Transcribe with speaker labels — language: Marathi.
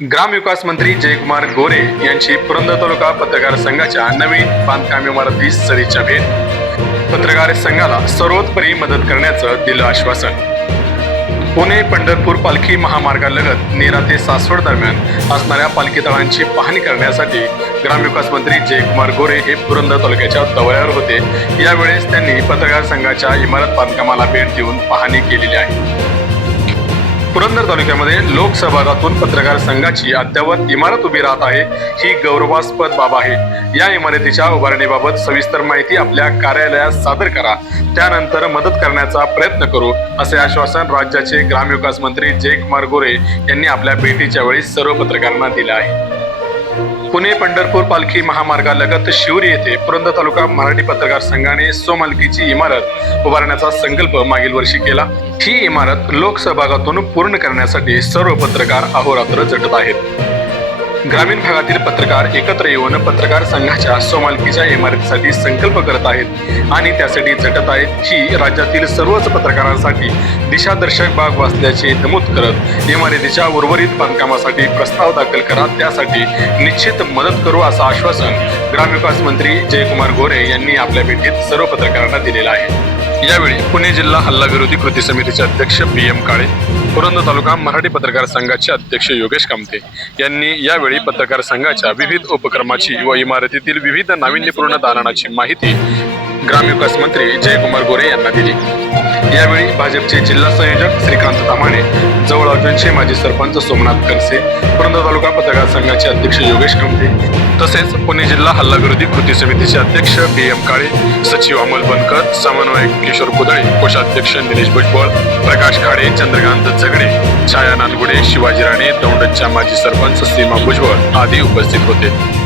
Speaker 1: ग्रामविकास मंत्री जयकुमार गोरे यांची पुरंदर तालुका पत्रकार संघाच्या नवीन बांधकाम इमारतीस सरीच्या भेट. पत्रकार संघाला सर्वोत्परी मदत करण्याचं दिलं आश्वासन. पुणे पंढरपूर पालखी महामार्गालगत नेरा ते सासवड दरम्यान असणाऱ्या पालखी तळांची पाहणी करण्यासाठी ग्रामविकास मंत्री जयकुमार गोरे हे पुरंदर तालुक्याच्या दौऱ्यावर होते. यावेळेस त्यांनी पत्रकार संघाच्या इमारत बांधकामाला भेट देऊन पाहणी केलेली आहे. पुरंदर तालुक्यामध्ये लोकसहभागातून पत्रकार संघाची अद्ययावत इमारत उभी राहत आहे. ही गौरवास्पद बाब आहे. या इमारतीच्या उभारणीबाबत सविस्तर माहिती आपल्या कार्यालयात सादर करा. त्यानंतर मदत करण्याचा प्रयत्न करू असे आश्वासन राज्याचे ग्रामविकास मंत्री जयकुमार गोरे यांनी आपल्या भेटीच्या वेळी सर्व पत्रकारांना दिले आहे. पुणे पंढरपूर पालखी महामार्गालगत शिवरी येथे पुरंदर तालुका मराठी पत्रकार संघाने स्वमालकीची इमारत उभारण्याचा संकल्प मागील वर्षी केला. ही इमारत लोकसहभागातून पूर्ण करण्यासाठी सर्व पत्रकार अहोरात्र झटत आहेत. ग्रामीण भागातील पत्रकार एकत्र येऊन पत्रकार संघाच्या स्वमालकीच्या इमारतीसाठी संकल्प करत आहेत आणि त्यासाठी झटत आहेत ही राज्यातील सर्वच पत्रकारांसाठी दिशादर्शक बाब वाचल्याचे नमूद करत इमारतीच्या उर्वरित बांधकामासाठी प्रस्ताव दाखल करा. त्यासाठी निश्चित मदत करू असं आश्वासन ग्रामविकास मंत्री जयकुमार गोरे यांनी आपल्या भेटीत सर्व पत्रकारांना दिलेलं आहे. यावेळी पुणे जिल्हा हल्ला विरोधी कृती समितीचे अध्यक्ष बी एम काळे पुरंदर तालुका मराठी पत्रकार संघाचे अध्यक्ष योगेश कामते यांनी यावेळी पत्रकार संघाच्या विविध उपक्रमाची व इमारतीतील विविध नाविन्यपूर्ण दालनाची माहिती ग्रामविकास मंत्री जयकुमार गोरे यांना दिली. यावेळी भाजपचे जिल्हा संयोजक श्रीकांत तामाणे जवळ अर्जुनचे माजी सरपंच सोमनाथ कनसे पुरंदर तालुका पत्रकार संघाचे अध्यक्ष योगेश कमते तसेच पुणे जिल्हा हल्ला विरोधी कृती समितीचे अध्यक्ष बी एम काळे सचिव अमोल बनकर समन्वयक किशोर कुदळे कोषाध्यक्ष निलेश भुजबळ प्रकाश खाडे चंद्रकांत झगडे छाया नानगुडे शिवाजी राणे दौंडच्या माजी सरपंच सीमा भुजबळ आदी उपस्थित होते.